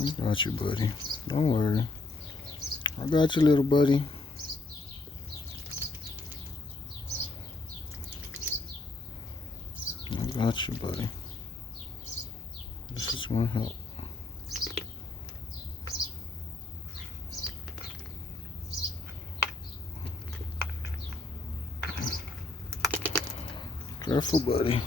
I got you, buddy. Don't worry. I got you, little buddy. I got you, buddy. This is gonna help. Careful, buddy.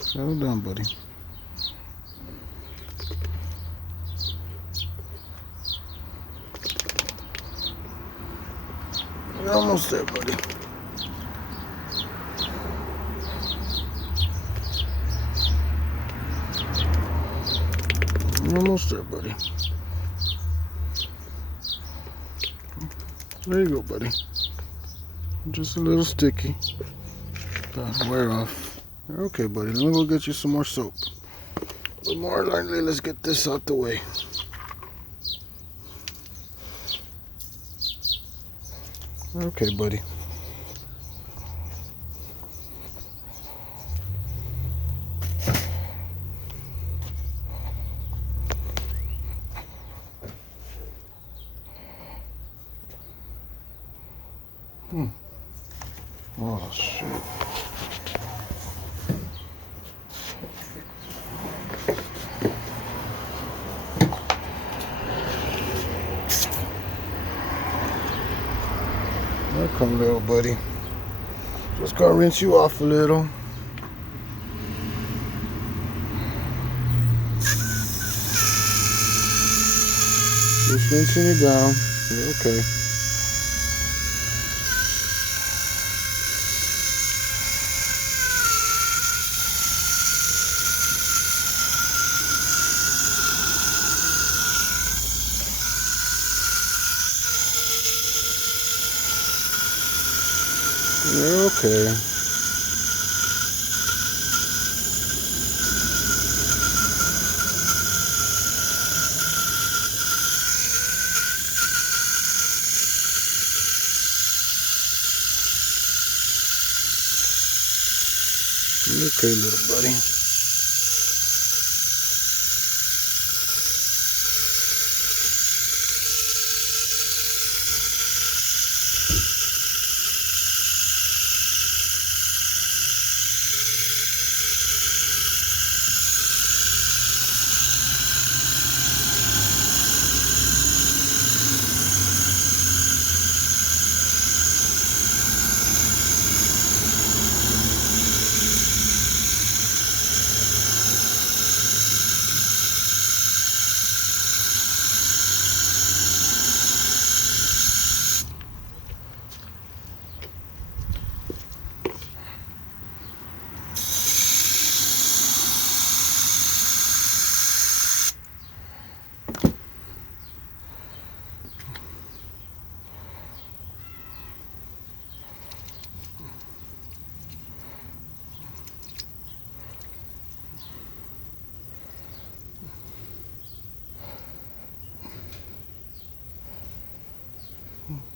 Settle down, buddy. You're almost there, buddy. You're almost there, buddy. There you go, buddy. Just a little sticky. Wear off. You're okay, buddy. Let me go get you some more soap. But more likely, let's get this out the way. Okay, buddy. Oh, shit. Welcome, little buddy. Just gonna rinse you off a little. Just rinsing you down. You're okay. You're okay. You're okay, little buddy.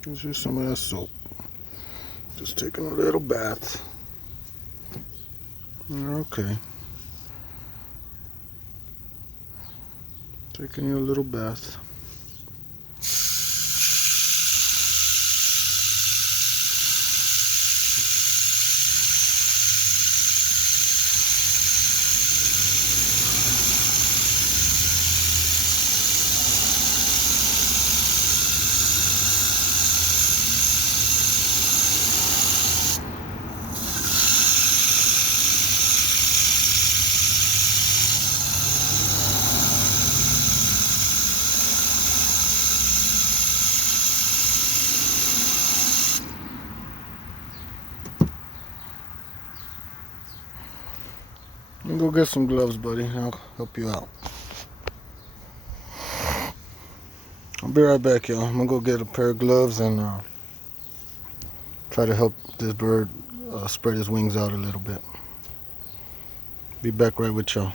Gives you some of that soap. Just taking a little bath. You're okay. Taking you a little bath. You go get some gloves, buddy. I'll help you out. I'll be right back, y'all. I'm gonna go get a pair of gloves and try to help this bird spread his wings out a little bit. Be back right with y'all.